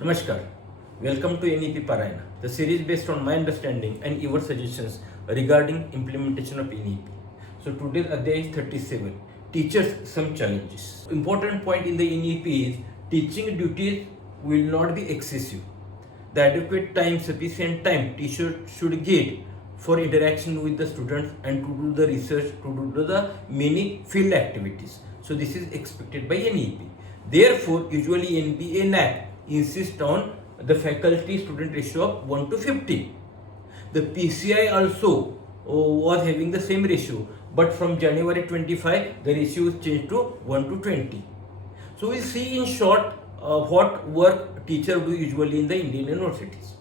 Namaskar. Welcome to NEP Parayana, the series based on my understanding and your suggestions regarding implementation of NEP. So today's Adhyay is 37. Teachers some challenges. Important point in the NEP is teaching duties will not be excessive. The adequate time, sufficient time teacher should get for interaction with the students and to do the research, to do the many field activities. So this is expected by NEP. Therefore, usually NBA NAC insist on the faculty student ratio of 1 to 50. The PCI also was having the same ratio, but from January 25 the ratio is changed to 1 to 20. So we see in short what work teacher do usually in the Indian universities.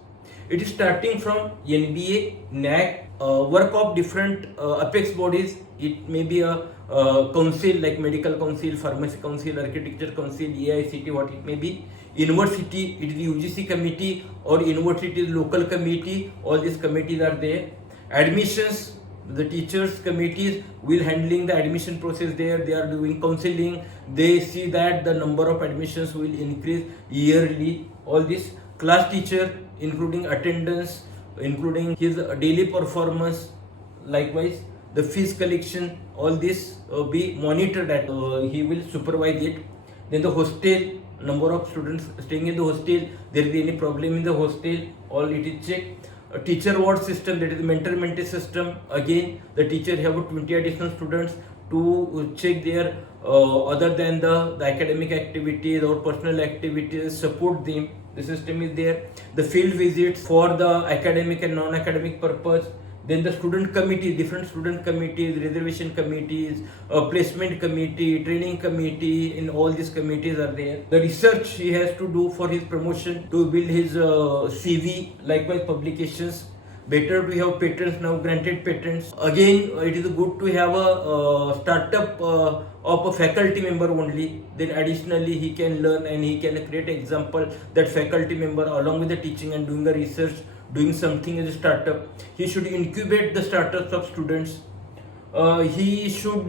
It is starting from NBA, NAC, work of different apex bodies. It may be a council like medical council, pharmacy council, architecture council, AICT, what it may be. University, it is UGC committee or university local committee. All these committees are there. Admissions, the teachers committees will handling the admission process there. They are doing counseling. They see that the number of admissions will increase yearly. All this class teacher, including attendance, including his daily performance, likewise the fees collection, all this be monitored at he will supervise it. Then the hostel, number of students staying in the hostel, there is any problem in the hostel, all it is checked. A teacher ward system, that is mentor mentee system, again the teacher have 20 additional students to check their other than the academic activities or personal activities, support them. The system is there. The field visits for the academic and non-academic purpose. Then the student committee, different student committees, reservation committees, placement committee, training committee, in all these committees are there. The research he has to do for his promotion to build his CV, likewise publications. Better to have patents now, granted patents. Again, it is good to have a startup of a faculty member only. Then additionally, he can learn and he can create example that faculty member along with the teaching and doing the research, doing something as a startup. He should incubate the startups of students. He should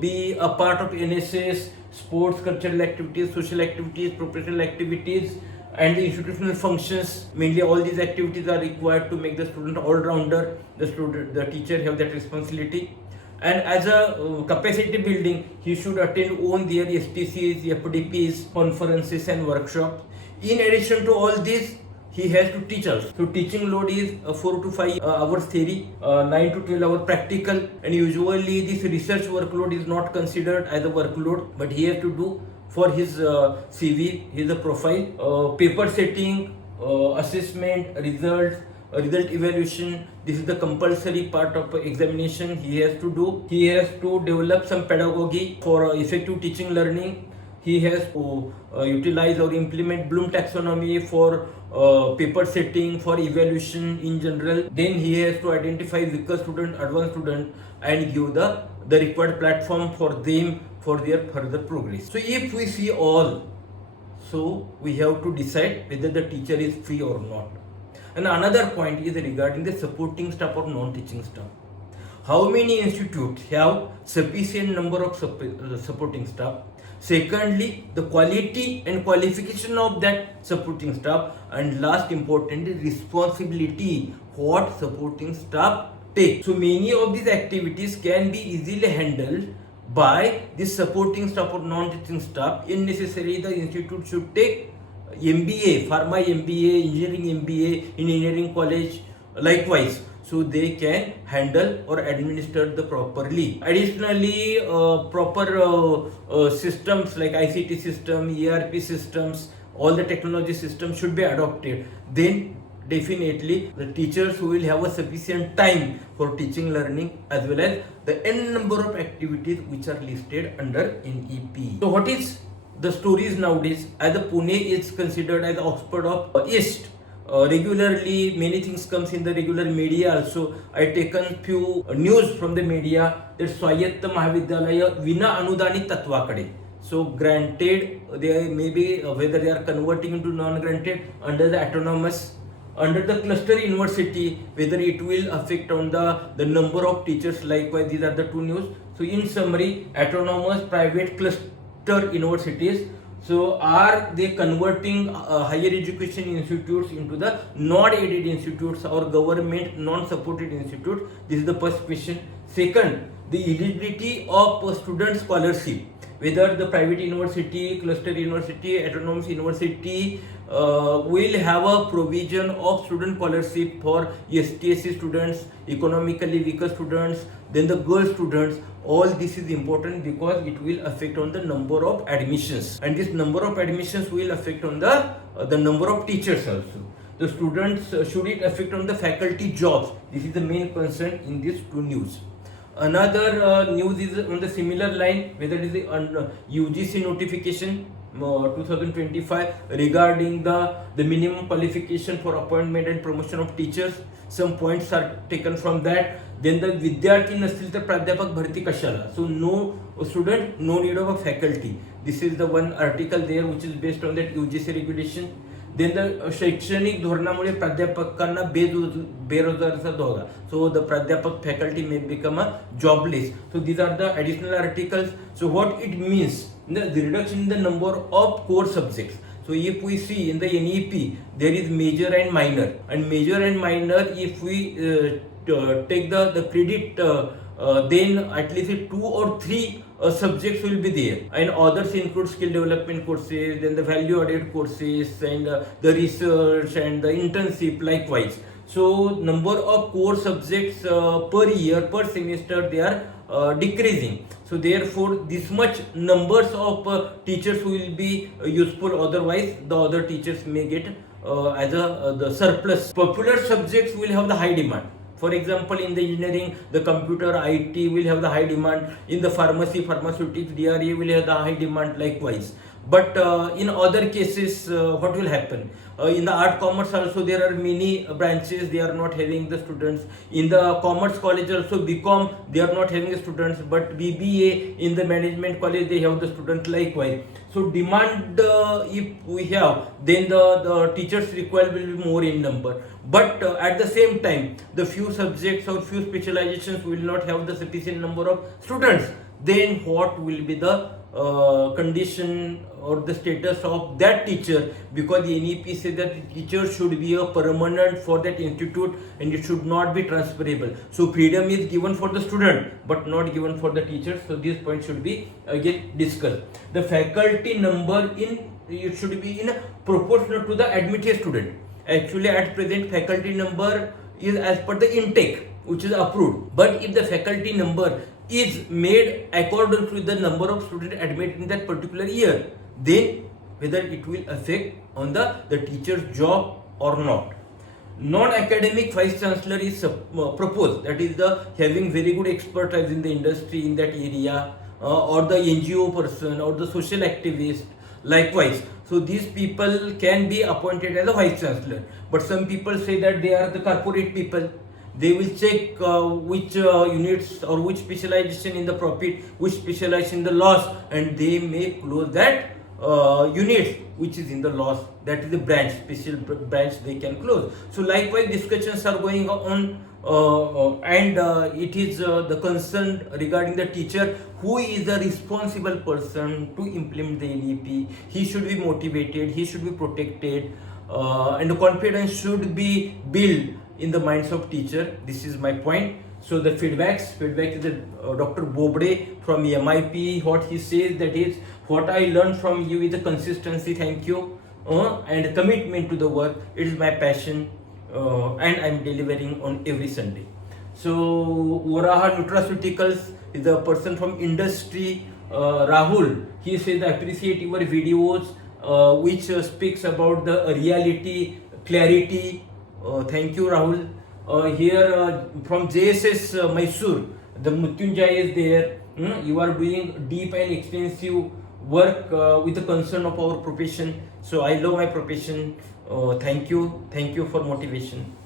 be a part of NSS, sports, cultural activities, social activities, professional activities, and the institutional functions. Mainly all these activities are required to make the student all-rounder. The teacher have that responsibility. And as a capacity building, he should attend own their STCs, FDPs, conferences and workshops. In addition to all this, he has to teach us. So teaching load is 4 to 5 hours theory, 9 to 12 hours practical, and usually this research workload is not considered as a workload, but he has to do for his CV, his profile, paper setting, assessment, results, result evaluation. This is the compulsory part of examination he has to do. He has to develop some pedagogy for effective teaching learning. He has to utilize or implement Bloom taxonomy for paper setting, for evaluation in general. Then he has to identify weaker student, advanced student, and give the required platform for them for their further progress. So if we see all, so we have to decide whether the teacher is free or not. And another point is regarding the supporting staff or non-teaching staff. How many institutes have sufficient number of supporting staff? Secondly, the quality and qualification of that supporting staff, and last important is responsibility what supporting staff take. So many of these activities can be easily handled by this supporting staff or non-teaching staff. In necessary, the institute should take MBA, pharma MBA, engineering MBA in engineering college, likewise, so they can handle or administer the properly. Additionally, proper systems like ICT system, ERP systems, all the technology systems should be adopted. Then definitely the teachers who will have a sufficient time for teaching learning, as well as the n number of activities which are listed under NEP. So what is the stories nowadays? As the Pune is considered as Oxford of East. Regularly many things comes in the regular media also. I taken few news from the media that Swayat Mahavidyalaya Vina Anudani Tatwakade. So granted, they may be whether they are converting into non-granted under the autonomous, under the cluster university, whether it will affect on the number of teachers. Likewise, these are the two news. So in summary, autonomous, private, cluster universities So are they converting higher education institutes into the non-aided institutes or government non-supported institutes? This is the first question. Second, the eligibility of student scholarship, whether the private university, cluster university, autonomous university will have a provision of student scholarship for STSC students, economically weaker students, then the girl students. All this is important because it will affect on the number of admissions, and this number of admissions will affect on the number of teachers also. The students, should it affect on the faculty jobs? This is the main concern in these two news. Another news is on the similar line, whether it is the UGC notification 2025 regarding the minimum qualification for appointment and promotion of teachers. Some points are taken from that. Then the विद्यार्थी नसतील तर प्राध्यापक भरती कशाला? So no student, no need of a faculty. This is the one article there which is based on that UGC regulation. Then the शैक्षणिक धोरणामुळे प्राध्यापकांना बेरोजगारीचा धोका. So the प्राध्यापक faculty may become a jobless. So these are the additional articles. So what it means, the reduction in the number of core subjects. So if we see in the NEP, there is major and minor. And major and minor, if we take the credit, then at least 2 or 3 subjects will be there, and others include skill development courses, then the value added courses, and the research and the internship likewise. So number of core subjects per year, per semester, they are decreasing. So therefore this much numbers of teachers will be useful, otherwise the other teachers may get as the surplus. Popular subjects will have the high demand. For example, in the engineering, the computer, IT will have the high demand. In the pharmacy, pharmaceutics, DRA will have the high demand likewise. But in other cases, what will happen? In the art commerce also there are many branches, they are not having the students. In the commerce college also BCom, they are not having the students. But BBA in the management college, they have the students likewise. So demand if we have, then the teachers required will be more in number. But at the same time, the few subjects or few specializations will not have the sufficient number of students. Then what will be the condition or the status of that teacher? Because the NEP says that the teacher should be a permanent for that institute and it should not be transferable. So freedom is given for the student but not given for the teachers. So this point should be again discussed. The faculty number it should be in proportional to the admitted student. Actually at present faculty number is as per the intake which is approved. But if the faculty number is made according to the number of students admitted in that particular year, then whether it will affect on the teacher's job or not. Non-academic vice chancellor is proposed, that is the having very good expertise in the industry in that area, or the NGO person or the social activist likewise. So these people can be appointed as a vice chancellor. But some people say that they are the corporate people. They will check which units or which specialization in the profit, which specialization in the loss, and they may close that unit which is in the loss. That is the branch, special branch they can close. So likewise discussions are going on, and it is the concern regarding the teacher, who is the responsible person to implement the NEP. He should be motivated, he should be protected, and the confidence should be built in the minds of teacher. This is my point. So the feedback is Dr. Bobde from MIP. What he says, that is, what I learned from you is the consistency, thank you, and commitment to the work. It is my passion, and I am delivering on every Sunday. So Oraha Nutraceuticals is a person from industry, Rahul. He says, I appreciate your videos which speaks about the reality, clarity. Thank you, Rahul. Here from JSS Mysore, the Mrityunjay is there. You are doing deep and extensive work with the concern of our profession. So I love my profession. Thank you for motivation.